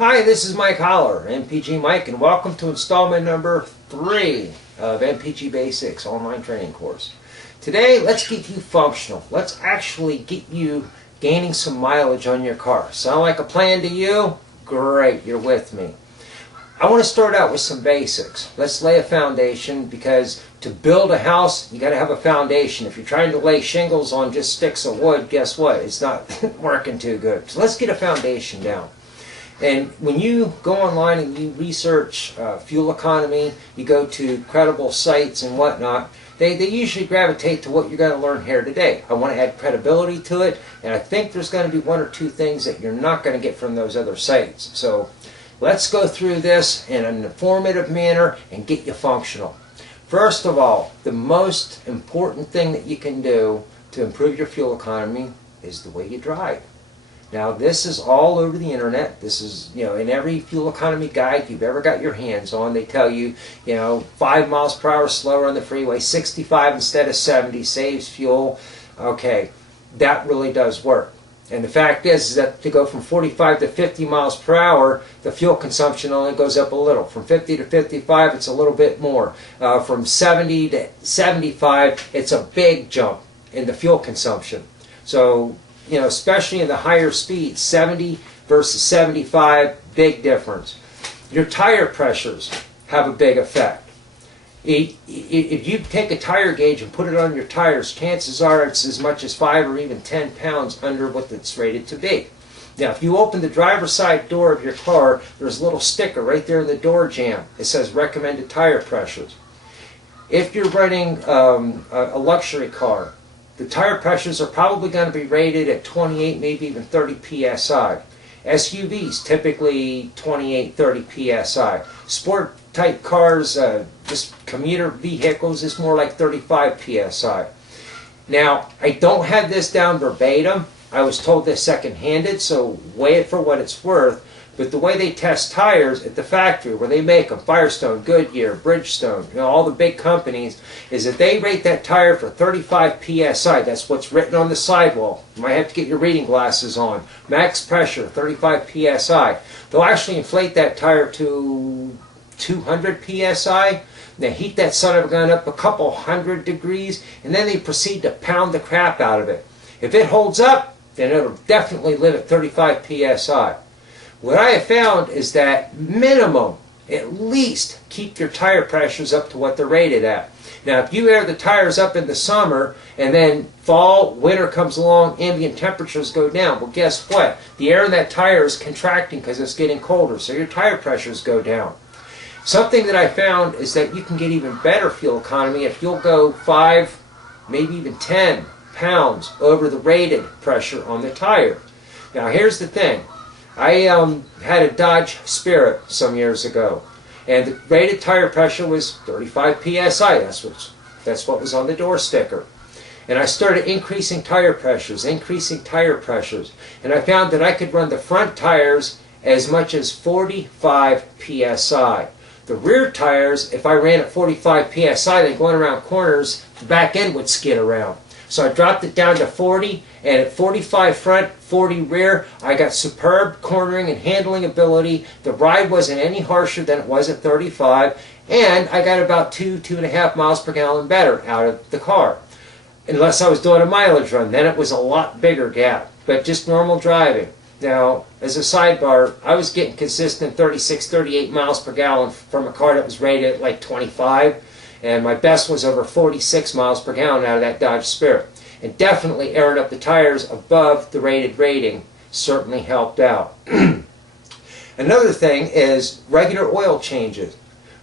Hi, this is Mike Holler, MPG Mike, and welcome to installment number 3 of MPG Basics online training course. Today, let's get you functional. Let's actually get you gaining some mileage on your car. Sound like a plan to you? Great, you're with me. I want to start out with some basics. Let's lay a foundation, because to build a house, you got to have a foundation. If you're trying to lay shingles on just sticks of wood, guess what? It's not working too good. So let's get a foundation down. And when you go online and you research fuel economy, you go to credible sites and whatnot, they usually gravitate to what you're going to learn here today. I want to add credibility to it, and I think there's going to be one or two things that you're not going to get from those other sites. So let's go through this in an informative manner and get you functional. First of all, the most important thing that you can do to improve your fuel economy is the way you drive. Now, this is all over the internet. This is, in every fuel economy guide you've ever got your hands on. They tell you, 5 miles per hour slower on the freeway, 65 instead of 70 saves fuel. Okay, that really does work. And the fact is that to go from 45 to 50 miles per hour, the fuel consumption only goes up a little. From 50 to 55, it's a little bit more. From 70 to 75, it's a big jump in the fuel consumption. So, especially in the higher speeds, 70 versus 75, big difference. Your tire pressures have a big effect. If you take a tire gauge and put it on your tires, chances are it's as much as 5 or even 10 pounds under what it's rated to be. Now, if you open the driver's side door of your car, there's a little sticker right there in the door jamb. It says recommended tire pressures. If you're running a luxury car, the tire pressures are probably going to be rated at 28, maybe even 30 psi. SUVs, typically 28, 30 psi. Sport type cars, just commuter vehicles, is more like 35 psi. Now, I don't have this down verbatim. I was told this second-handed, so weigh it for what it's worth. But the way they test tires at the factory, where they make them, Firestone, Goodyear, Bridgestone, all the big companies, is that they rate that tire for 35 psi. That's what's written on the sidewall. You might have to get your reading glasses on. Max pressure, 35 psi. They'll actually inflate that tire to 200 psi. They heat that son of a gun up a couple hundred degrees, and then they proceed to pound the crap out of it. If it holds up, then it'll definitely live at 35 psi. What I have found is that minimum, at least, keep your tire pressures up to what they're rated at. Now, if you air the tires up in the summer, and then fall, winter comes along, ambient temperatures go down, well, guess what? The air in that tire is contracting because it's getting colder, so your tire pressures go down. Something that I found is that you can get even better fuel economy if you'll go 5, maybe even 10 pounds over the rated pressure on the tire. Now, here's the thing. I had a Dodge Spirit some years ago, and the rated tire pressure was 35 psi. That's what was on the door sticker. And I started increasing tire pressures, and I found that I could run the front tires as much as 45 psi. The rear tires, if I ran at 45 psi, then going around corners, the back end would skid around. So I dropped it down to 40, and at 45 front, 40 rear, I got superb cornering and handling ability. The ride wasn't any harsher than it was at 35, and I got about 2.5 miles per gallon better out of the car. Unless I was doing a mileage run, then it was a lot bigger gap, but just normal driving. Now, as a sidebar, I was getting consistent 36, 38 miles per gallon from a car that was rated at like 25. And my best was over 46 miles per gallon out of that Dodge Spirit. And definitely airing up the tires above the rated rating certainly helped out. Another thing is regular oil changes.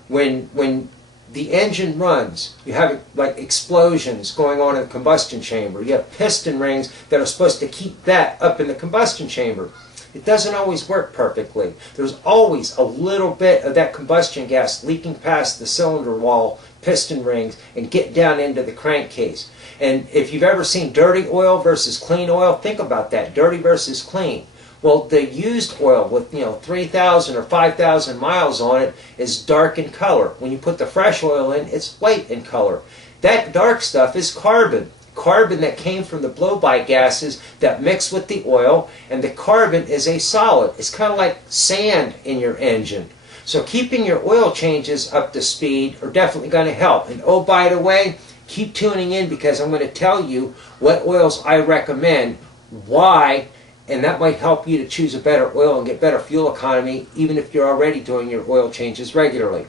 When the engine runs, you have like explosions going on in the combustion chamber. You have piston rings that are supposed to keep that up in the combustion chamber. It doesn't always work perfectly. There's always a little bit of that combustion gas leaking past the cylinder wall, piston rings, and get down into the crankcase. And if you've ever seen dirty oil versus clean oil, think about that, dirty versus clean. Well, the used oil with 3,000 or 5,000 miles on it is dark in color. When you put the fresh oil in, it's white in color. That dark stuff is carbon. carbon that came from the blow-by gases that mix with the oil, and the carbon is a solid. It's kind of like sand in your engine. So keeping your oil changes up to speed are definitely going to help. And oh, by the way, keep tuning in, because I'm going to tell you what oils I recommend, why, and that might help you to choose a better oil and get better fuel economy, even if you're already doing your oil changes regularly.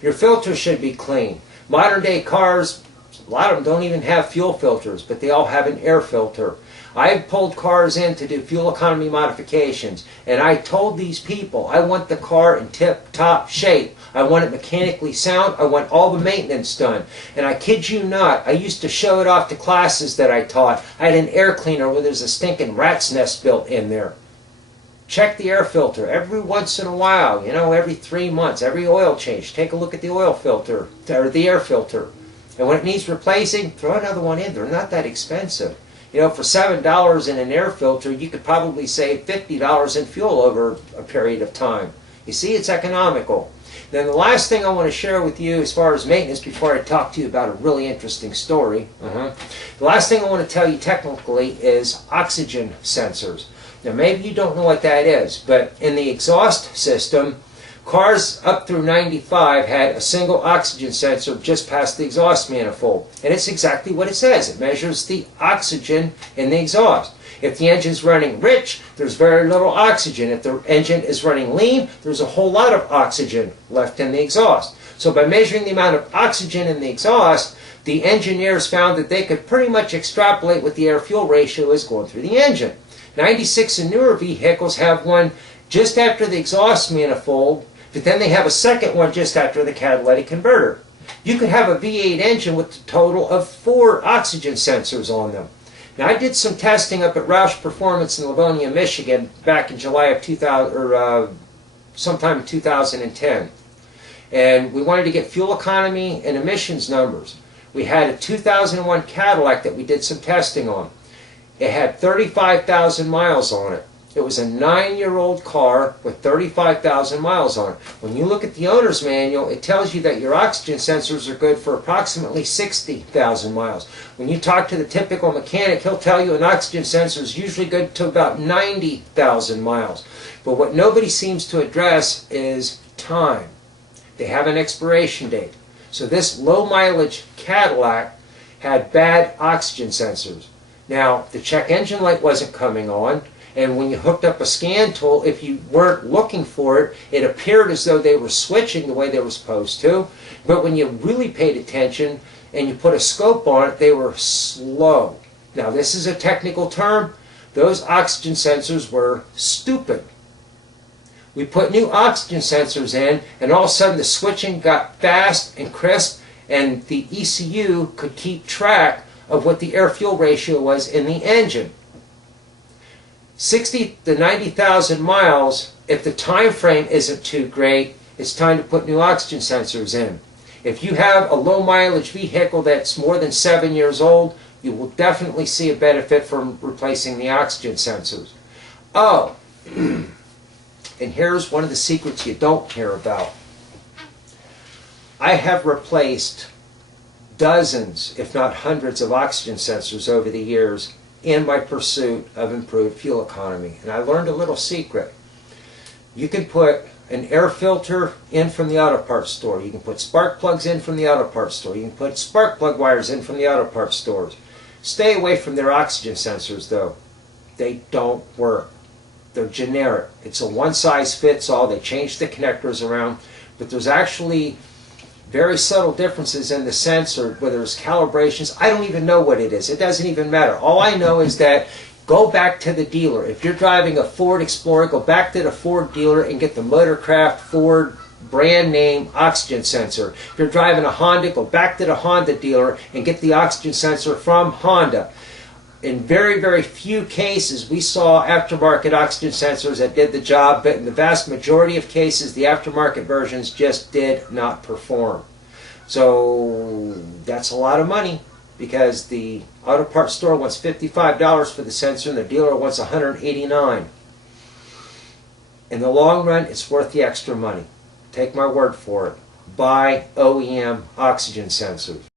Your filters should be clean. Modern day cars, a lot of them don't even have fuel filters, but they all have an air filter. I've pulled cars in to do fuel economy modifications, and I told these people I want the car in tip-top shape. I want it mechanically sound. I want all the maintenance done. And I kid you not, I used to show it off to classes that I taught. I had an air cleaner where there's a stinking rat's nest built in there. Check the air filter every once in a while, you know, every 3 months, every oil change. Take a look at the oil filter, or the air filter. And when it needs replacing, throw another one in. They're not that expensive. You know, for $7 in an air filter, you could probably save $50 in fuel over a period of time. You see, it's economical. Then the last thing I want to share with you as far as maintenance, before I talk to you about a really interesting story, the last thing I want to tell you technically is oxygen sensors. Now, maybe you don't know what that is, but in the exhaust system, cars up through 95 had a single oxygen sensor just past the exhaust manifold. And it's exactly what it says. It measures the oxygen in the exhaust. If the engine's running rich, there's very little oxygen. If the engine is running lean, there's a whole lot of oxygen left in the exhaust. So by measuring the amount of oxygen in the exhaust, the engineers found that they could pretty much extrapolate what the air-fuel ratio is going through the engine. 96 and newer vehicles have one just after the exhaust manifold, but then they have a second one just after the catalytic converter. You could have a V8 engine with a total of 4 oxygen sensors on them. Now, I did some testing up at Roush Performance in Livonia, Michigan back in July of 2000, or sometime in 2010. And we wanted to get fuel economy and emissions numbers. We had a 2001 Cadillac that we did some testing on. It had 35,000 miles on it. It was a 9-year-old car with 35,000 miles on it. When you look at the owner's manual, it tells you that your oxygen sensors are good for approximately 60,000 miles. When you talk to the typical mechanic, he'll tell you an oxygen sensor is usually good to about 90,000 miles. But what nobody seems to address is time. They have an expiration date. So this low-mileage Cadillac had bad oxygen sensors. Now, the check engine light wasn't coming on. And when you hooked up a scan tool, if you weren't looking for it, it appeared as though they were switching the way they were supposed to. But when you really paid attention and you put a scope on it, they were slow. Now, this is a technical term. Those oxygen sensors were stupid. We put new oxygen sensors in, and all of a sudden the switching got fast and crisp, and the ECU could keep track of what the air-fuel ratio was in the engine. 60 to 90,000 miles, if the time frame isn't too great, it's time to put new oxygen sensors in. If you have a low mileage vehicle that's more than 7 years old, you will definitely see a benefit from replacing the oxygen sensors. Oh, and here's one of the secrets you don't hear about. I have replaced dozens, if not hundreds, of oxygen sensors over the years in my pursuit of improved fuel economy. And I learned a little secret. You can put an air filter in from the auto parts store. You can put spark plugs in from the auto parts store. You can put spark plug wires in from the auto parts stores. Stay away from their oxygen sensors, though. They don't work. They're generic. It's a one-size-fits-all. They change the connectors around, but there's actually very subtle differences in the sensor, whether it's calibrations. I don't even know what it is. It doesn't even matter. All I know is that go back to the dealer. If you're driving a Ford Explorer, go back to the Ford dealer and get the Motorcraft Ford brand name oxygen sensor. If you're driving a Honda, go back to the Honda dealer and get the oxygen sensor from Honda. In very, very few cases, we saw aftermarket oxygen sensors that did the job, but in the vast majority of cases, the aftermarket versions just did not perform. So that's a lot of money, because the auto parts store wants $55 for the sensor and the dealer wants $189. In the long run, it's worth the extra money. Take my word for it. Buy OEM oxygen sensors.